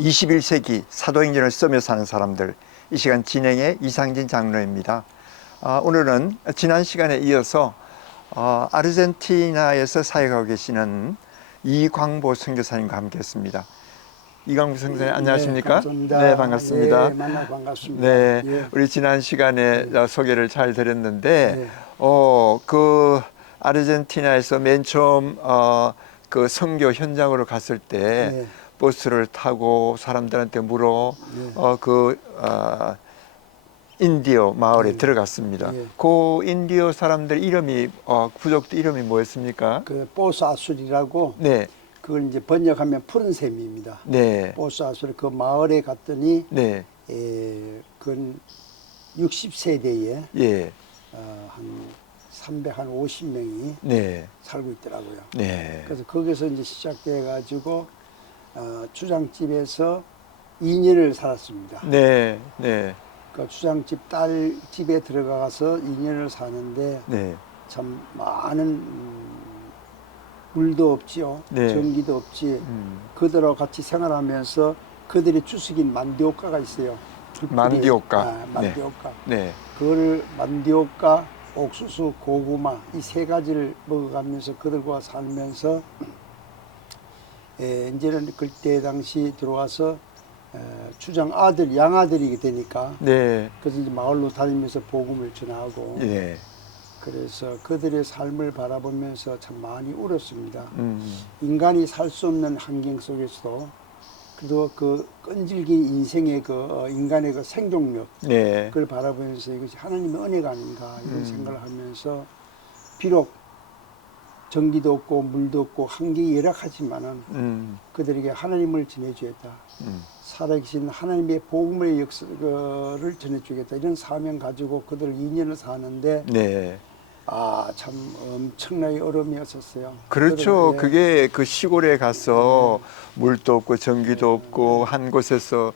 21세기 사도행전을 쓰며 사는 사람들, 이 시간 진행의 이상진 장로입니다. 오늘은 지난 시간에 이어서 아르헨티나에서 사역하고 계시는 이광보 선교사님과 함께했습니다. 이광보 선교사님 안녕하십니까? 네, 반갑습니다. 예, 만나 반갑습니다. 네, 예. 우리 지난 시간에 소개를 잘 드렸는데, 예. 그 아르헨티나에서 맨 처음 그 선교 현장으로 갔을 때 예. 버스를 타고 사람들한테 물어 인디오 마을에 들어갔습니다. 예. 그 인디오 사람들 이름이 부족들 이름이 뭐였습니까? 그 보스아술이라고 네, 그걸 이제 번역하면 푸른 샘입니다. 네, 보스아술 그 마을에 갔더니 네, 그 60세대에 예, 한 350명이 네, 살고 있더라고요. 네, 그래서 거기서 이제 시작돼 가지고 주장집에서 2년을 살았습니다. 네, 네, 그 주장집 딸 집에 들어가서 2년을 사는데 네, 참 많은 물도 없지요. 네. 전기도 없지. 그들하고 같이 생활하면서 그들의 주식인 만디오카가 있어요. 만디오카. 만디오카. 네, 그걸 만디오카, 옥수수, 고구마 이 세 가지를 먹어가면서 그들과 살면서 이제는 그때 당시 들어와서 주장 아들, 양아들이 되니까 네, 그래서 이제 마을로 다니면서 복음을 전하고 예, 그래서 그들의 삶을 바라보면서 참 많이 울었습니다. 음, 인간이 살 수 없는 환경 속에서도 그래도 그 끈질긴 인생의 그 인간의 그 생존력 네, 그걸 바라보면서 이것이 하나님의 은혜가 아닌가 이런 생각을 하면서 비록 전기도 없고 물도 없고 환경이 열악하지만은 그들에게 하나님을 전해주겠다. 살아계신 하나님의 복음의 역사를 전해주겠다. 이런 사명 가지고 그들 2년을 사는데 네. 참 엄청나게 어려움이었었어요. 그렇죠. 예. 그게 그 시골에 가서 물도 없고 전기도 없고 한 곳에서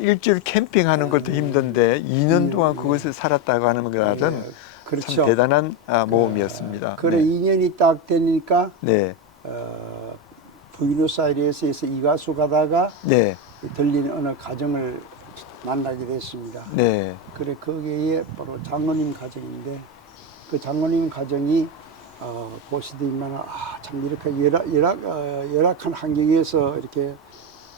일주일 캠핑하는 것도 힘든데 2년 동안 그곳에 살았다고 하는 것은 그렇죠. 참 대단한 모험이었습니다. 그래 네. 2년이 딱 되니까 네. 부이노스아이레스에서 이가수 가다가 네. 들리는 어느 가정을 만나게 됐습니다. 네. 그래 거기에 바로 장로님 가정인데 그 장로님 가정이 보시더니만 참 이렇게 열악한 환경에서 이렇게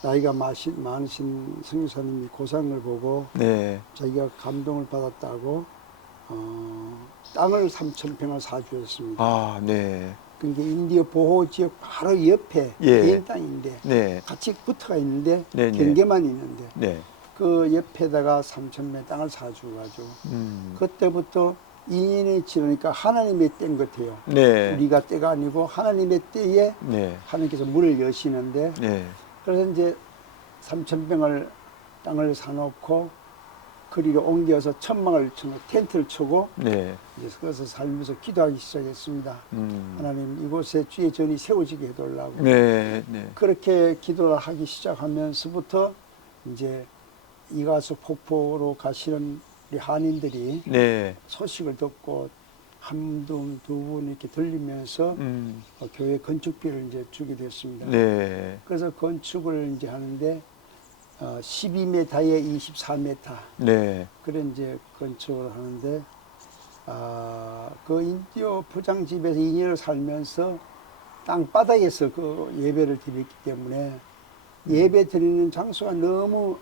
나이가 많으신 선교사님이 고상을 보고 네. 자기가 감동을 받았다고 땅을 3,000평을 사주었습니다. 아, 네. 그게 인디어 보호지역 바로 옆에 예. 개인 땅인데 네. 같이 붙어가 있는데 네, 네. 경계만 있는데 네. 그 옆에다가 3,000매 땅을 사주가지고 그때부터 2년이 지나니까 하나님의 때인 것 같아요. 네. 우리가 때가 아니고 하나님의 때에 네. 하나님께서 문을 여시는데 네. 그래서 이제 3,000평을 땅을 사놓고 그리로 옮겨서 천막을 쳐고 텐트를 치고 네. 이제 거기서 살면서 기도하기 시작했습니다. 하나님 이곳에 주의 전이 세워지게 해달라고. 네. 네. 그렇게 기도를 하기 시작하면서부터 이제 이가수 폭포로 가시는 우리 한인들이 네. 소식을 듣고 한 분, 두 분 이렇게 들리면서 교회 건축비를 이제 주게 됐습니다. 네. 그래서 건축을 이제 하는데 12m에 24m. 네. 그래 이제 건축을 하는데 그 인디오 부장집에서 2년을 살면서 땅바닥에서 그 예배를 드렸기 때문에 예배 드리는 장소가 너무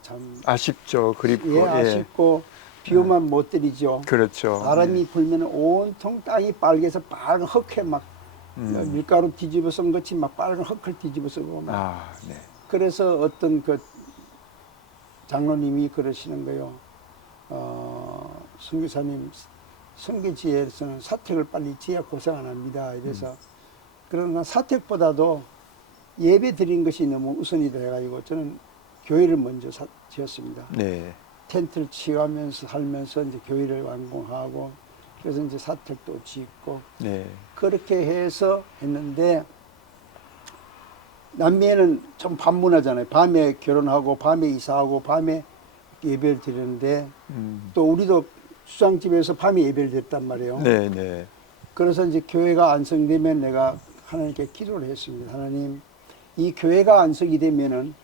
참 아쉽죠. 그립고. 예, 아쉽고 비 오면 못 드리죠. 그렇죠. 바람이 불면 온통 땅이 빨개서 빨간 흙에 막 밀가루 뒤집어 쓴 것이 막 빨간 흙을 뒤집어 쓰고 막 네. 그래서 어떤 그 장로님이 그러시는 거요. 선교사님 선교지에서는 사택을 빨리 지어야 고생 안 합니다. 이래서 그러나 사택보다도 예배 드린 것이 너무 우선이다 해가지고 저는 교회를 먼저 지었습니다. 네. 텐트를 치가면서 살면서 이제 교회를 완공하고 그래서 이제 사택도 짓고 네. 그렇게 해서 했는데 남미에는 좀 반문하잖아요. 밤에 결혼하고 밤에 이사하고 밤에 예배를 드리는데 또 우리도 수장집에서 밤에 예배를 드렸단 말이에요. 네, 네. 그래서 이제 교회가 완성되면 내가 하나님께 기도를 했습니다. 하나님, 이 교회가 완성이 되면은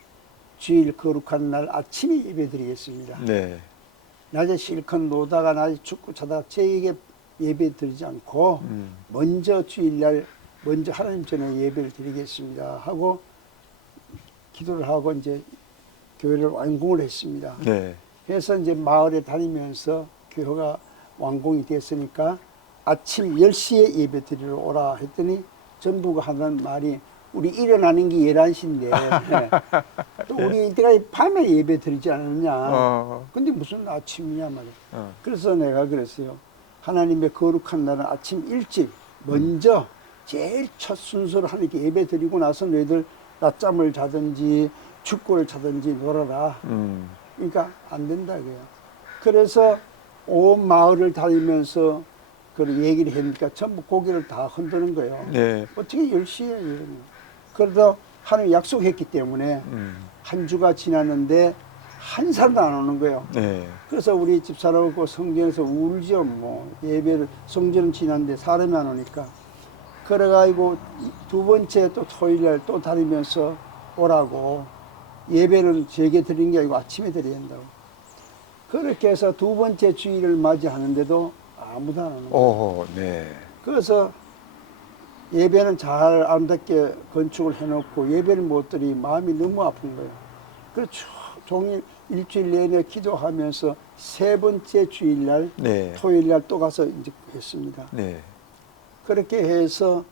주일 거룩한 날 아침에 예배 드리겠습니다. 네. 낮에 실컷 노다가 낮에 축구 차다가 저에게 예배 드리지 않고 먼저 주일날 먼저 하나님 전에 예배를 드리겠습니다 하고 기도를 하고 이제 교회를 완공을 했습니다. 네. 그래서 이제 마을에 다니면서 교회가 완공이 됐으니까 아침 10시에 예배 드리러 오라 했더니 전부가 하는 말이 우리 일어나는 게 11시인데 또 우리 이때까지 밤에 예배 드리지 않았냐. 근데 무슨 아침이냐 말이야. 그래서 내가 그랬어요. 하나님의 거룩한 날은 아침 일찍 먼저 제일 첫 순서로 하나님께 예배 드리고 나서 너희들 낮잠을 자든지 축구를 차든지 놀아라. 그러니까 안 된다 그래요. 그래서 온 마을을 다니면서 그 얘기를 하니까 전부 고개를 다 흔드는 거예요. 네. 어떻게 10시에 이러냐. 그러다 하나님 약속했기 때문에 한 주가 지났는데 한 사람도 안 오는 거예요. 네. 그래서 우리 집사람하고 성전에서 울죠. 뭐 예배를 성전은 지났는데 사람이 안 오니까. 그래가지고 두 번째 또 토요일날 또 다니면서 오라고 예배를 제게 드린 게 아니고 아침에 드려야 한다고. 그렇게 해서 두 번째 주일을 맞이하는데도 아무도 안 오는 거예요. 오, 네. 그래서 예배는 잘 아름답게 건축을 해놓고 예배를 못 드리 마음이 너무 아픈 거예요. 그래서 종일 일주일 내내 기도하면서 세 번째 주일날 네. 토요일날 또 가서 이제 했습니다. 네. 그렇게 해서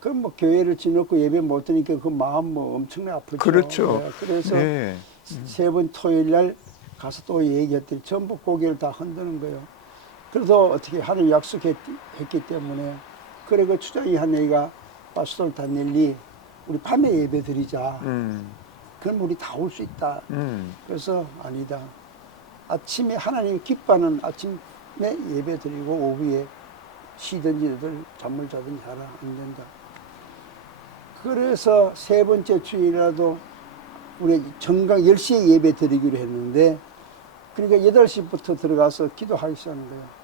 그럼 뭐 교회를 지놓고 예배 못 드니까 그 마음 뭐 엄청나게 아프죠. 그렇죠. 네, 그래서 네. 세 번 토요일날 가서 또 얘기했더니 전부 고개를 다 흔드는 거예요. 그래도 어떻게 하나님 약속했기 때문에 그래 그 추장이 한 얘기가 파스톨 다니엘이 우리 밤에 예배 드리자. 그럼 우리 다 올 수 있다. 그래서 아니다. 아침에 하나님 기뻐하는 아침에 예배 드리고 오후에 쉬든지들 잠을 자든지 하라. 안 된다. 그래서 세 번째 주일이라도 우리 정각 10시에 예배 드리기로 했는데 그러니까 8시부터 들어가서 기도하기 시작하는 거예요.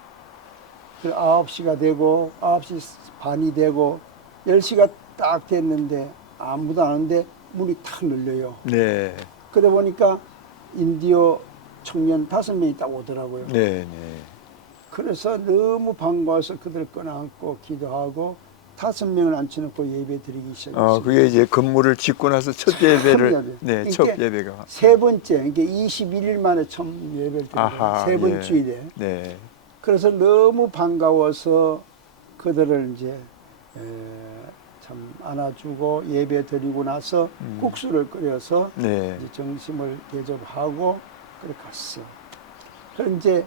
9시가 되고 9시 반이 되고 10시가 딱 됐는데 아무도 안 오는데 문이 탁 열려요. 네. 그러다 보니까 인디오 청년 5명이 딱 오더라고요. 네. 네. 그래서 너무 반가워서 그들 꺼안고 기도하고 5명을 앉혀놓고 예배 드리기 시작했어요. 그게 이제 건물을 짓고 나서 첫 예배를, 예배. 네, 첫 그러니까 예배가. 세 번째, 이게 21일 만에 처음 예배를 드려요. 세 번 예. 주일에. 네. 그래서 너무 반가워서 그들을 이제 참 안아주고 예배 드리고 나서 국수를 끓여서 네. 이제 점심을 대접하고 그렇게 갔어요. 그럼 이제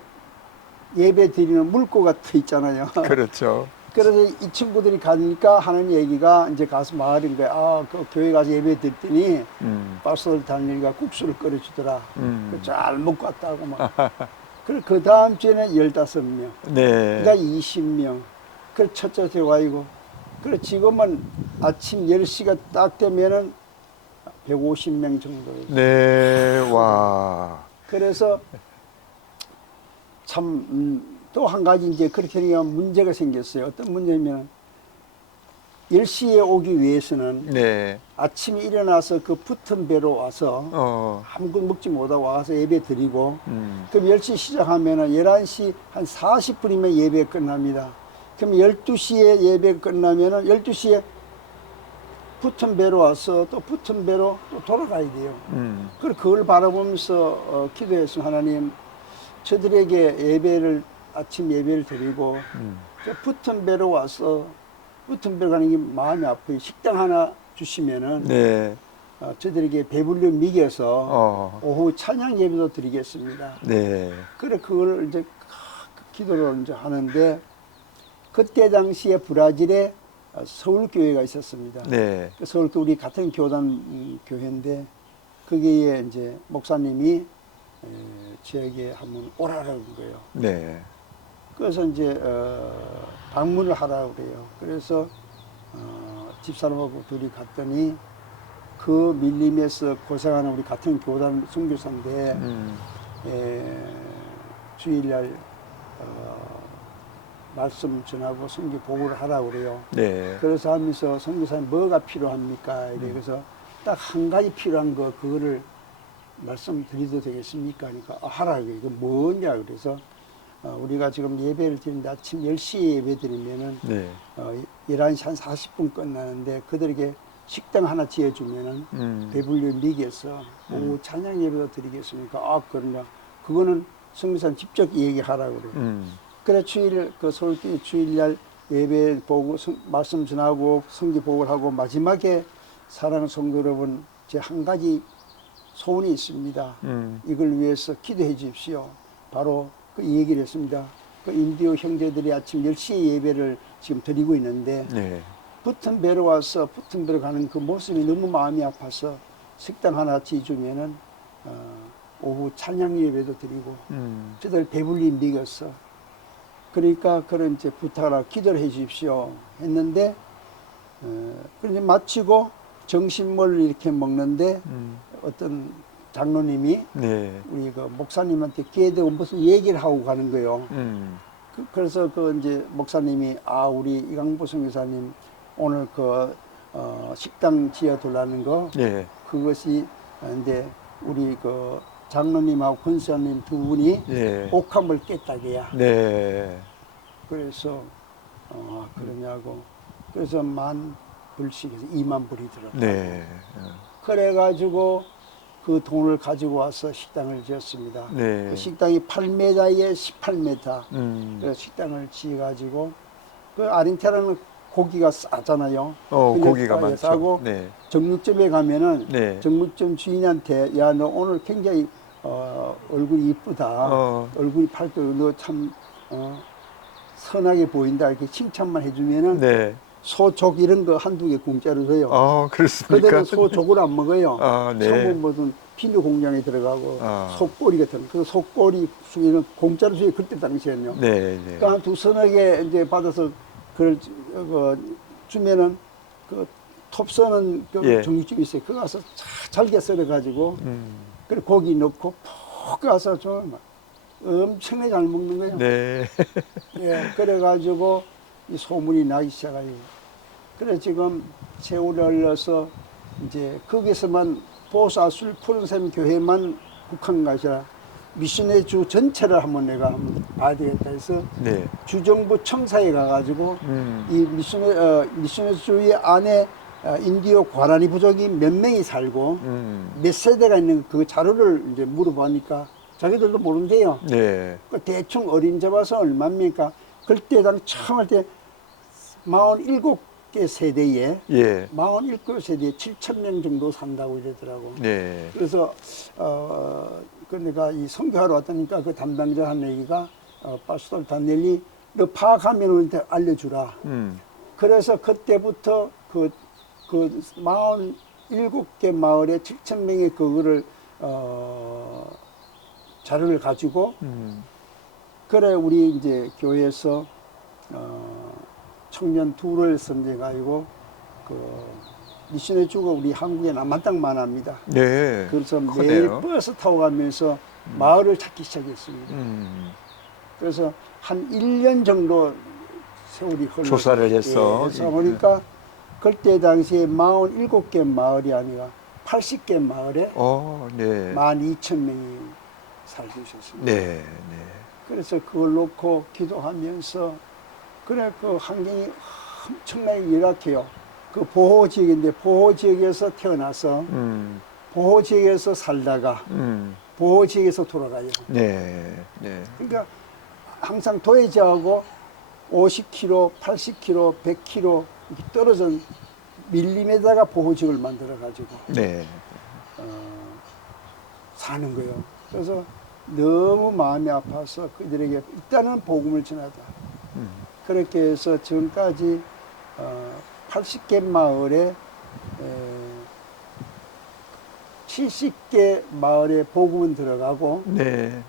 예배 드리는 물고가 터 있잖아요. 그렇죠. 그래서 이 친구들이 가니까 하는 얘기가 이제 가서 말인 거야. 그 교회 가서 예배 드렸더니 파스톨 다니엘가 국수를 끓여주더라. 잘 먹고 왔다고 막. 그 다음 주에는 15명. 네. 그러니까 20명. 그 첫째 들어가고. 그래 지금은 아침 10시가 딱 되면은 150명 정도. 네. 와. 그래서 참 또 한 가지 이제 그렇게 하니까 문제가 생겼어요. 어떤 문제냐면 10시에 오기 위해서는 네. 아침에 일어나서 그 붙은 배로 와서 아무것도 먹지 못하고 와서 예배 드리고 그럼 10시 시작하면은 11시 한 40분이면 예배 끝납니다. 그럼 12시에 예배 끝나면은 12시에 붙은 배로 와서 또 붙은 배로 또 돌아가야 돼요. 그걸 바라보면서 기도했어. 하나님 저들에게 예배를 아침 예배를 드리고 붙은 배로 와서 붙은 배로 가는 게 마음이 아프요. 식당 하나 주시면은 네. 저들에게 배불리 먹여서 오후 찬양 예배도 드리겠습니다. 네. 그래 그걸 이제 기도를 이제 하는데 그때 당시에 브라질에 서울 교회가 있었습니다. 네. 서울 우리 같은 교단 교회인데 거기에 이제 목사님이 저에게 한번 오라는 거예요. 네. 그래서 이제 방문을 하라고 그래요. 그래서 집사람하고 둘이 갔더니 그 밀림에서 고생하는 우리 같은 교단 선교사인데 주일날 말씀 전하고 선교 보고를 하라고 그래요. 네. 그래서 하면서 선교사님 뭐가 필요합니까? 이래 그래서 딱 한 가지 필요한 거 그거를 말씀드려도 되겠습니까? 그러니까 하라. 이거 뭐냐? 그래서 우리가 지금 예배를 드리는데 아침 10시에 예배 드리면은 네. 11시 한 40분 끝나는데 그들에게 식당 하나 지어주면은 배불리 미개서 오후 찬양 예배도 드리겠습니까? 아, 그러냐. 그거는 성교사님 직접 얘기하라고 그래요. 그래 주일 그 서울교회 주일날 예배 보고 말씀 전하고 성기 보고를 하고 마지막에 사랑하는 성도 여러분 제 한 가지 소원이 있습니다. 이걸 위해서 기도해 주십시오. 바로 그 얘기를 했습니다. 그 인디오 형제들이 아침 10시에 예배를 지금 드리고 있는데 네. 붙은 배로 와서 붙은 배로 가는 그 모습이 너무 마음이 아파서 식당 하나 지어주면은 오후 찬양 예배도 드리고 저들 배불리 미겼어. 그러니까 그런 이제 부탁을 기도를 해 주십시오 했는데 그런데 마치고 점심을 이렇게 먹는데 어떤 장로님이 네. 우리 그 목사님한테 기회되고 무슨 얘기를 하고 가는 거예요. 그래서 그 이제 목사님이 우리 이강보 선교사님 오늘 그 식당 지어둘라는 거 네. 그것이 이제 우리 그 장로님하고 권사님 두 분이 네. 옥함을 깼다게야. 네. 그래서 그러냐고 그래서 10,000불씩 해서 20,000불이 들었다. 네. 그래가지고 그 돈을 가지고 와서 식당을 지었습니다. 네. 그 식당이 8m에 18m. 그래서 식당을 지어가지고 그 아린테라는 고기가 싸잖아요. 고기가 많죠. 싸고 네. 정육점에 가면은 네. 정육점 주인한테 야 너 오늘 굉장히 얼굴이 이쁘다. 얼굴이 밝고 너 참 선하게 보인다 이렇게 칭찬만 해주면은 네. 소족 이런 거 한두 개 공짜로 줘요. 그렇습니까? 그들은 소족을 안 먹어요. 네. 소금 무슨 비누 공장에 들어가고 속꼬리 같은 그 속꼬리 수기는 공짜로 줘요. 그때 당시에는요. 네. 네. 그러니까 한 2-3개 이제 받아서 그걸 주면은 그 톱서는 그 예. 정육점이 있어요. 그거 가서 잘게 썰어 가지고 그리고 고기 넣고 푹 가서 좀 엄청나게 잘 먹는 거예요. 네. 예, 그래가지고 이 소문이 나기 시작해요. 그래 지금 세월이 흘러서 이제 거기서만 보사술 푸른샘 교회만 국한 것이 아니라 미션의 주 전체를 한번 내가 한번 봐야 되겠다 해서 네. 주정부 청사에 가가지고 이 미션의 주의 안에 인디오 과라니 부족이 몇 명이 살고 몇 세대가 있는 그 자료를 이제 물어보니까 자기들도 모른대요. 네. 그 대충 어린 잡아서 얼마입니까? 그때 당 처음 할 때 47개 세대에 예. 47세대에 7,000명 정도 산다고 이러더라고. 네. 그래서 그 내가 이 선교하러 왔다니까 그 담당자 한 얘기가 파스톨 다니엘이 너 파악하면 우리한테 알려주라. 그래서 그때부터 그 47개 마을에 7,000명의 그거를 자료를 가지고 그래 우리 이제 교회에서 청년 둘을 선정하고 그 미션의 주가 우리 한국에 남한땅만 합니다. 네. 그래서 크네요. 매일 버스 타고 가면서 마을을 찾기 시작했습니다. 그래서 한 1년 정도 세월이 흘러 조사를 했어. 그래서 보니까 그때 당시에 47개 마을이 아니라 80개 마을에 네. 12,000명이 살고 있었습니다. 네. 네. 그래서 그걸 놓고 기도하면서 그래 그 환경이 엄청나게 열악해요. 그 보호지역인데 보호지역에서 태어나서 보호지역에서 살다가 보호지역에서 돌아가요. 네. 네. 그러니까 항상 도해지하고 50km, 80km, 100km 이렇게 떨어진 밀림에다가 보호지역을 만들어 가지고 네. 사는 거예요. 그래서 너무 마음이 아파서 그들에게 일단은 복음을 전하자. 그렇게 해서 지금까지 80개 마을에 70개 마을에 복음은 들어가고 네.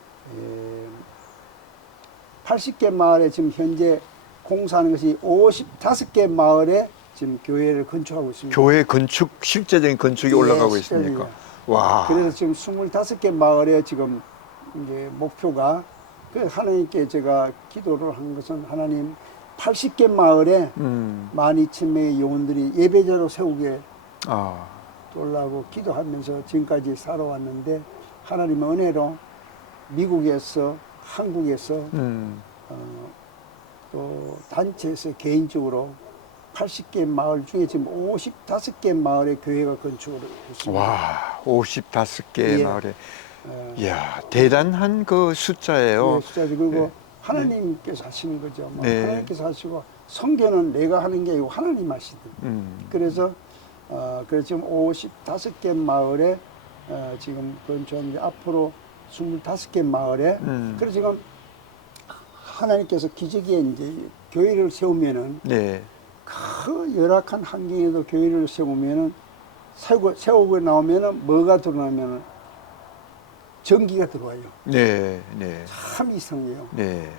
80개 마을에 지금 현재 공사하는 것이 55개 마을에 지금 교회를 건축하고 있습니다. 교회 건축 실제적인 건축이 올라가고 실제적이에요. 있습니까? 와. 그래서 지금 25개 마을에 지금 이제 목표가 그 하나님께 제가 기도를 한 것은 하나님 80개 마을에 12,000명의 영혼들이 예배자로 세우게 돌라고 기도하면서 지금까지 살아왔는데 하나님의 은혜로 미국에서 한국에서 또 단체에서 개인적으로 80개 마을 중에 지금 55개 마을의 교회가 건축을 했습니다. 와, 55개 예. 마을에. 이야, 대단한 그 숫자예요. 네, 숫자지. 그리고 네. 하나님께서 하시는 거죠. 뭐 네. 하나님께서 하시고 성교는 내가 하는 게 아니고 하나님 하시거든요. 그래서 그래서 지금 55개 마을에 지금 건축하는데 앞으로 25개 마을에 그래서 지금 하나님께서 기적에 이제 교회를 세우면은 네. 그 열악한 환경에도 교회를 세우면은 세우고 나오면은 뭐가 드러나면은 전기가 들어와요. 네. 네. 참 이상해요. 네.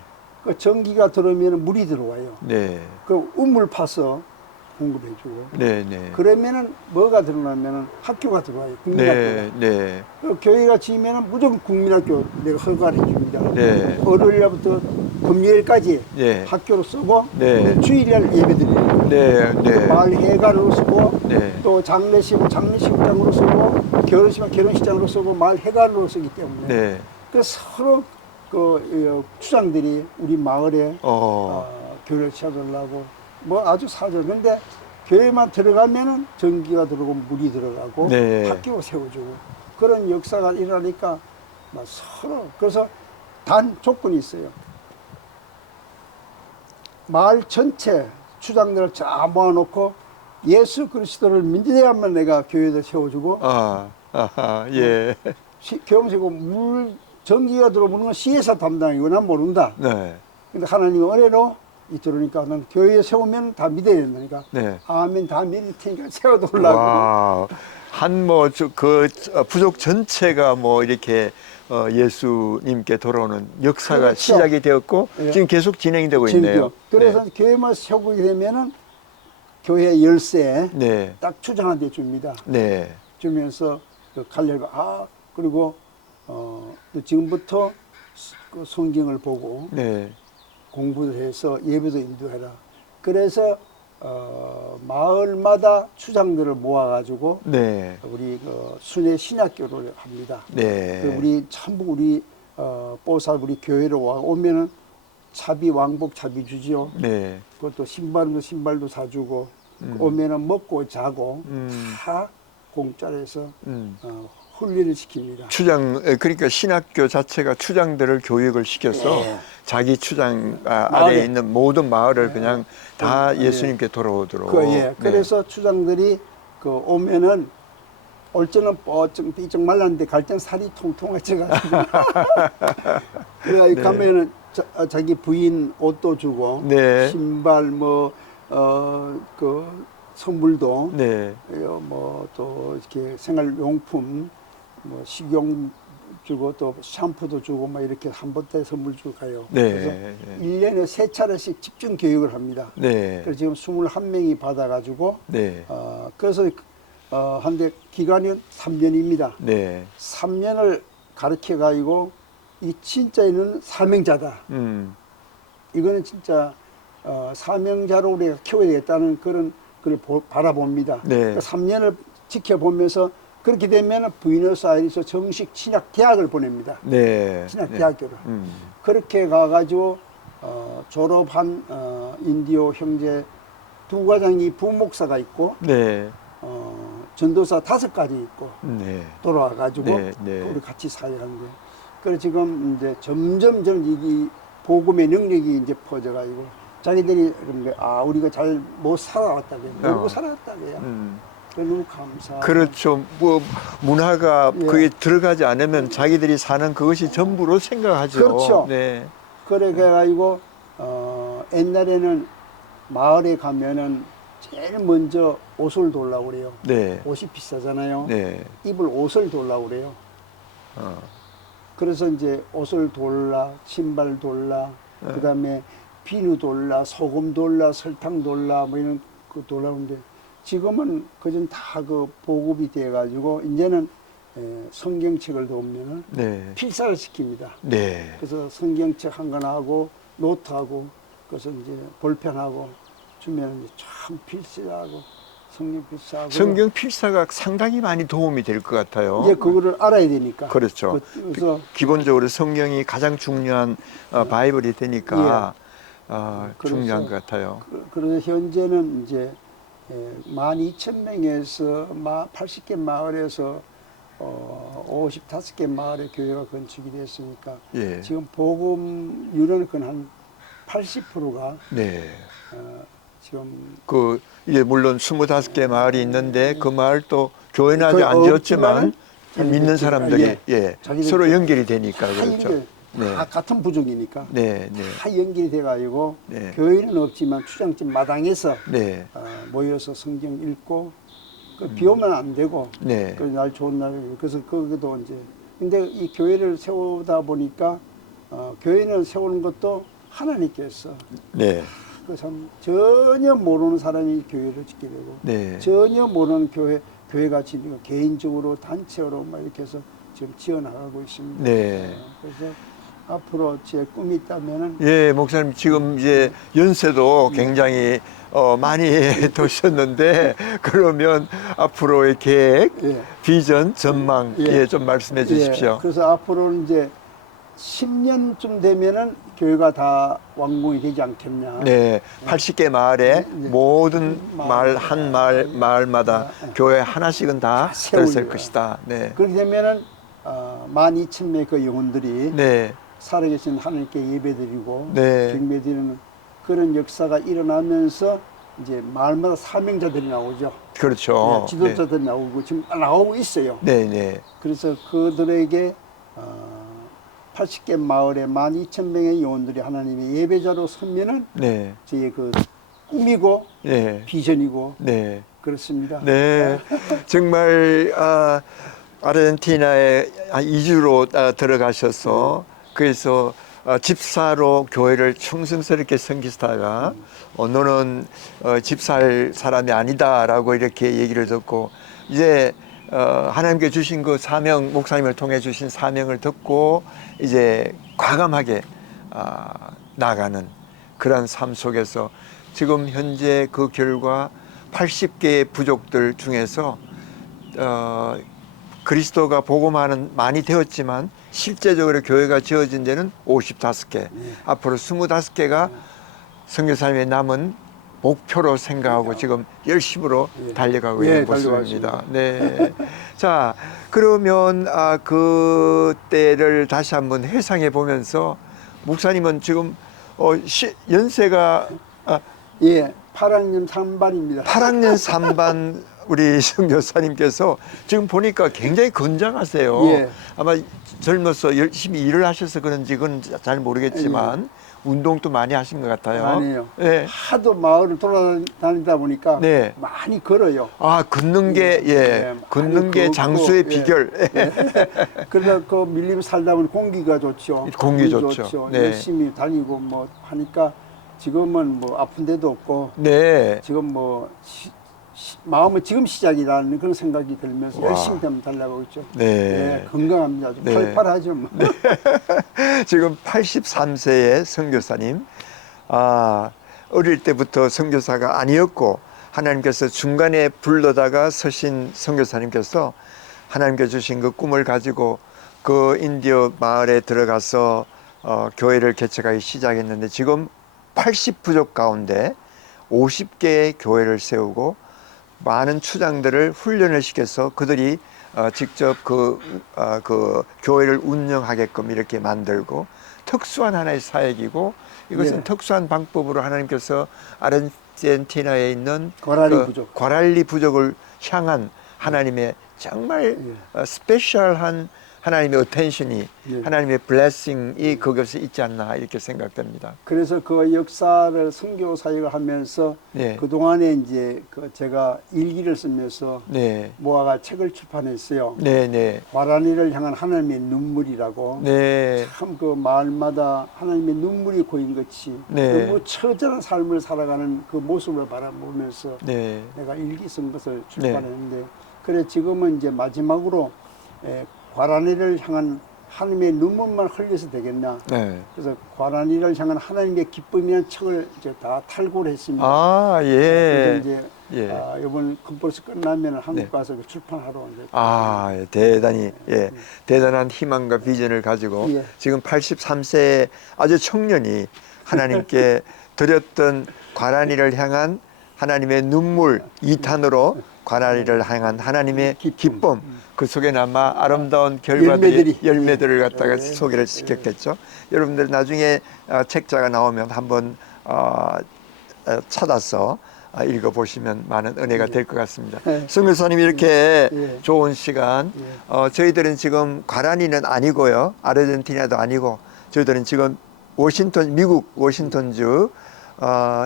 그 전기가 들어오면 물이 들어와요. 네. 그 우물 파서 공급해주고. 네. 네. 그러면은 뭐가 들어나면은 학교가 들어와요. 국민학교가. 네. 네. 그 교회가 지으면은 무조건 국민학교 내가 허가를 해줍니다. 네. 월요일부터 금요일까지 네. 학교로 쓰고 네. 주일날 예배드립니다. 네. 네. 마을 회관으로 쓰고 네. 또 장례식은 장례식장으로 쓰고 결혼식은 결혼식장으로 쓰고 마을 회관으로 쓰기 때문에 네. 그 서로 그 추장들이 우리 마을에 교회를 세워달라고 뭐 아주 사죠. 근데 교회만 들어가면은 전기가 들어오고 물이 들어가고 네. 학교 세워주고 그런 역사가 일어나니까 막 서로 그래서 단 조건이 있어요. 마을 전체 추장들을 다 모아놓고 예수 그리스도를 믿어야만 내가 교회도 세워주고 아하, 예. 교회세고 물 전기가 들어오는 건 시에서 담당이고 난 모른다. 네. 근데 하나님의 은혜로 이 들으니까 난 교회에 세우면 다 믿어야 된다니까. 네. 아멘 다 믿을 테니까 세워달라고. 와, 그 부족 전체가 뭐 이렇게 예수님께 돌아오는 역사가 그렇죠. 시작이 되었고 예. 지금 계속 진행되고 있네요. 그래서 교회만 세우게 되면은 교회 열쇠 네. 딱 추장한테 줍니다. 네. 주면서 그 갈려고 그리고 또 지금부터 그 성경을 보고 네. 공부를 해서 예배도 인도해라. 그래서 마을마다 추장들을 모아가지고 네. 우리 순회 신학교를 합니다. 네. 우리 전부 우리 보살 우리 교회로 오면은 차비 왕복 차비 주지요. 네. 그것도 신발도 사주고 오면은 먹고 자고 다 공짜로 해서 훈련을 시킵니다. 그러니까 신학교 자체가 추장들을 교육을 시켜서 네. 자기 추장 아래에 마을에. 있는 모든 마을을 그냥 다 네. 예수님께 돌아오도록. 네. 그래서 추장들이 오면은 올 때는 삐쩍 말랐는데 갈 때는 살이 통통해져가지고 그래가 가면은 자기 부인 옷도 주고 네. 신발 그 선물도 네. 뭐 또 이렇게 생활용품 뭐 식용 주고 또 샴푸도 주고 막 이렇게 한 번에 선물 주고 가요. 네. 그래서 1년에 3차례씩 집중 교육을 합니다. 네. 그래서 지금 21명이 받아가지고 네. 그래서 한데 기간은 3년입니다. 네. 3년을 가르쳐 가지고 이 진짜 있는 사명자다. 이거는 진짜 사명자로 우리가 키워야 되겠다는 그런 걸 바라봅니다. 네. 그러니까 3년을 지켜보면서 그렇게 되면 부이너스아이레스 정식 신학 대학을 보냅니다. 네. 신학 대학교를. 네. 그렇게 가가지고 졸업한 인디오 형제 2가정이 부목사가 있고 네. 전도사 5가지 있고 네. 돌아와가지고 네, 네. 우리 같이 사역하는데 그래 지금 이제 점점 이 복음의 능력이 이제 퍼져가지고 자기들이 그런 게 우리가 잘 못 살아왔다고 모르고 살아왔다고 해요. 너무 감사. 그렇죠. 뭐 문화가 예. 그게 들어가지 않으면 자기들이 사는 그것이 전부로 생각하죠. 그렇죠. 네. 그래 가지고 옛날에는 마을에 가면은 제일 먼저 옷을 돌라고 그래요. 네. 옷이 비싸잖아요. 네. 입을 옷을 돌라고 그래요. 그래서 이제 옷을 돌라, 신발 돌라, 그다음에 비누 돌라, 소금 돌라, 설탕 돌라 뭐 이런 거 돌라는데 지금은 그전 다 그 보급이 돼 가지고 이제는 성경책을 도우면은 네. 필사를 시킵니다. 네. 그래서 성경책 한 권 하고 노트하고 그래서 이제 볼펜하고 주면 참 필사하고 성경 필사. 성경 필사가 상당히 많이 도움이 될 것 같아요. 이제 그거를 알아야 되니까. 그렇죠. 그래서 기본적으로 성경이 가장 중요한 바이블이 되니까 그래서 중요한 것 같아요. 그래서 현재는 이제 12,000명에서 80개 마을에서 55개 마을의 교회가 건축이 됐으니까 예. 지금 복음률은 한 80%가 네. 지금 이제 물론 25개 마을이 있는데 그 마을도 교회는 아직 안 없지만은 지었지만 믿는 사람들이 자기들 서로 연결이 되니까 다 그렇죠. 연결, 네. 다 같은 부족이니까 네, 네. 다 연결이 돼가지고 네. 교회는 없지만 출장집 마당에서 네. 모여서 성경 읽고 비 오면 안 되고 네. 날 좋은 날 그래서 거기도 이제 근데 이 교회를 세우다 보니까 교회는 세우는 것도 하나님께서 네. 참 전혀 모르는 사람이 교회를 짓게 되고 네. 전혀 모르는 교회가 지금 개인적으로 단체로 막 이렇게 해서 지금 지어나가고 있습니다. 네. 그래서 앞으로 제 꿈이 있다면은 예, 목사님 지금 이제 연세도 굉장히 많이 도셨는데 그러면 앞으로의 계획, 예. 비전, 전망 좀 말씀해 주십시오. 그래서 앞으로는 이제 10년쯤 되면은 교회가 다 완공이 되지 않겠냐. 네, 80개 마을에 네. 모든 마을 한 마을마다 교회 하나씩은 다 세우는 들었을 거야. 것이다. 네. 그렇게 되면은 12,000명의 그 영혼들이 네. 살아계신 하나님께 예배드리고 네. 경배드리는 그런 역사가 일어나면서 이제 마을마다 사명자들이 나오죠. 그렇죠. 지도자들이 나오고 지금 나오고 있어요. 네, 네. 그래서 그들에게 80개 마을에 12,000명의 영혼들이 하나님의 예배자로 서면은 네. 저의 그 꿈이고 네. 비전이고 네. 그렇습니다. 네. 정말 아르헨티나에 2주로 들어가셔서 그래서 집사로 교회를 충성스럽게 섬기다가 너는 집사할 사람이 아니다라고 이렇게 얘기를 듣고 이제 하나님께 주신 그 사명, 목사님을 통해 주신 사명을 듣고 이제 과감하게 나가는 그런 삶 속에서 지금 현재 그 결과 80개의 부족들 중에서 그리스도가 복음화는 많이 되었지만 실제적으로 교회가 지어진 데는 55개, 앞으로 25개가 선교사님의 남은 목표로 생각하고 지금 열심으로 달려가고 있는 모습입니다. 네. 자, 그러면 그때를 다시 한번 회상해 보면서 목사님은 지금 연세가 8학년 3반입니다. 8학년 3반 우리 선교사님께서 지금 보니까 굉장히 건장하세요. 예. 아마 젊어서 열심히 일을 하셔서 그런지 그건 잘 모르겠지만 운동도 많이 하신 것 같아요. 아니에요. 네. 하도 마을을 돌아다니다 보니까 네. 많이 걸어요. 걷는 게 걷는 게 걷고, 장수의 비결. 그러다 그 밀림 살다 보니 공기가 좋죠. 공기 좋죠. 네. 열심히 다니고 뭐 하니까 지금은 뭐 아픈 데도 없고 네. 지금 뭐 마음은 지금 시작이라는 그런 생각이 들면서 열심히 달려가고 있죠. 네. 건강합니다. 아주 팔팔하죠. 뭐. 네. 지금 83세의 선교사님, 어릴 때부터 선교사가 아니었고 하나님께서 중간에 불러다가 서신 선교사님께서 하나님께 주신 그 꿈을 가지고 그 인디어 마을에 들어가서 교회를 개척하기 시작했는데 지금 80부족 가운데 50개의 교회를 세우고 많은 추장들을 훈련을 시켜서 그들이 직접 그 교회를 운영하게끔 이렇게 만들고 특수한 하나의 사역이고 이것은 특수한 방법으로 하나님께서 아르헨티나에 있는 과랄리 부족을 향한 하나님의 정말 스페셜한 하나님의 어텐션이 하나님의 블레싱이 거기서 있지 않나 이렇게 생각됩니다. 그래서 그 역사를 선교 사역을 하면서 그 동안에 이제 제가 일기를 쓰면서 모아가 책을 출판했어요. 과란이를 향한 하나님의 눈물이라고. 참 그 마을마다 하나님의 눈물이 고인 것이 너무 처절한 삶을 살아가는 그 모습을 바라보면서 내가 일기 쓴 것을 출판했는데 그래 지금은 이제 마지막으로 과란이를 향한 하나님의 눈물만 흘려서 되겠나. 그래서 과란이를 향한 하나님의 기쁨이라는 책을 이제 다 탈고를 했습니다. 그래서 이제 예. 이번 컨퍼런스 끝나면 한국 네. 가서 그 출판하러 이제 예, 대단히 대단한 희망과 비전을 가지고 예. 지금 83세 아주 청년이 하나님께 드렸던 관한이를 향한 하나님의 눈물 2탄으로 관한이를 향한 하나님의 기쁨 그 속에 남아 아름다운 결과들이 열매들을 갖다가 소개를 시켰겠죠. 여러분들 나중에 책자가 나오면 한번 찾아서 읽어보시면 많은 은혜가 될 것 같습니다. 송 교사님이 이렇게 좋은 시간, 저희들은 지금 관한이는 아니고요, 아르헨티나도 아니고, 저희들은 지금 미국 워싱턴주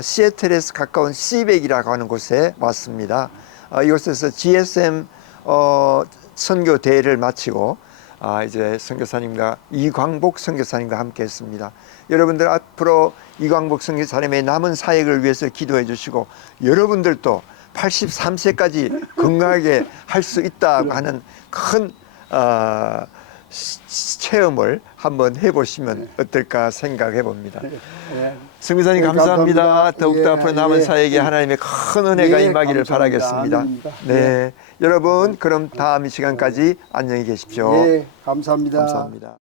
시애틀에서 가까운 시백이라고 하는 곳에 왔습니다. 이곳에서 GSM 선교 대회를 마치고 이제 선교사님과 이광복 선교사님과 함께 했습니다. 여러분들 앞으로 이광복 선교사님의 남은 사역을 위해서 기도해 주시고, 여러분들도 83세까지 건강하게 할 수 있다고 하는 큰 체험을 한번 해보시면 어떨까 생각해 봅니다. 선교사님 감사합니다. 더욱더 앞으로 남은 사역에 하나님의 큰 은혜가 임하기를 바라겠습니다. 네, 여러분 그럼 다음 시간까지 안녕히 계십시오. 감사합니다. 감사합니다.